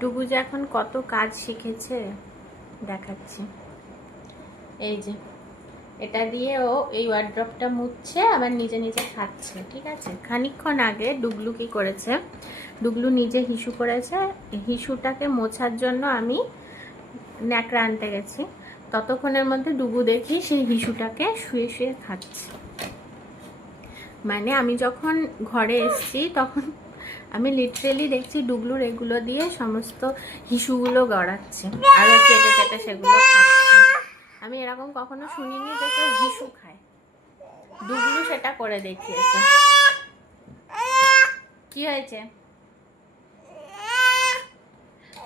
ডুগু যে এখন কত কাজ শিখেছে দেখাচ্ছি। এই যে এটা দিয়ে ও এই ওয়ার্ড্রপটা মুছছে, আবার নিজে নিজে খাচ্ছে। ঠিক আছে, খানিকক্ষণ আগে ডুগলু কি করেছে, ডুগলু নিজে হিসু করেছে। হিসুটাকে মোছার জন্য আমি ন্যাকড়া আনতে গেছি, ততক্ষণের মধ্যে ডুগু দেখি সেই হিসুটাকে শুয়ে শুয়ে খাচ্ছে। মানে আমি যখন ঘরে এসেছি তখন আমি লিটারেলি দেখছি ডুগলুর এগুলো দিয়ে সমস্ত হিসুগুলো গড়াচ্ছে, আরও চেটে চেটে সেগুলো খাচ্ছে। আমি এরকম কখনো শুনিনি যে কেউ হিসু খায়। ডুগলু সেটা করে দেখিয়েছে। কি হয়েছে?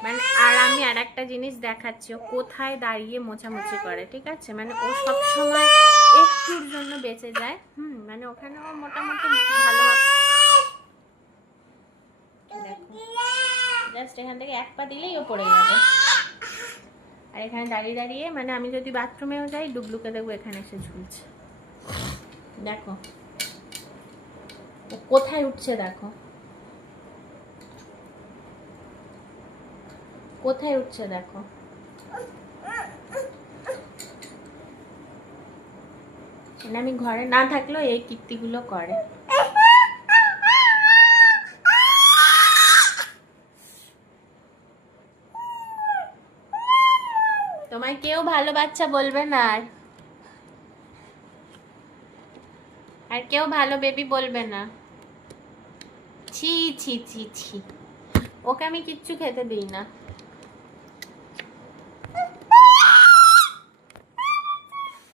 মানে আর আমি আর একটা জিনিস দেখাচ্ছি, ও কোথায় দাঁড়িয়ে মোছামুছি করে। ঠিক আছে, মানে ও সব সময় একটুর জন্য বেঁচে যায়। মানে ওখানে ও মোটামুটি ভালো। দেখো, জাস্ট এখান থেকে এক পা দিলেই ও পড়ে যাবে। আর এখানে দাঁড়িয়ে দাঁড়িয়ে, মানে আমি যদি বাথরুমেও যাই ডুগলুকে দেখবো এখানে এসে ঝুলছে। দেখো ও কোথায় উঠছে, দেখো কোথায় উঠছে, দেখো। মানে আমি ঘরে না থাকলেও এই কীর্তিগুলো করে। তোমায় কেউ ভালো বাচ্চা বলবে না, আর কেউ ভালো বেবি বলবে না। ছি ছি ছি ছি, ওকে আমি কিচ্ছু খেতে দিই না।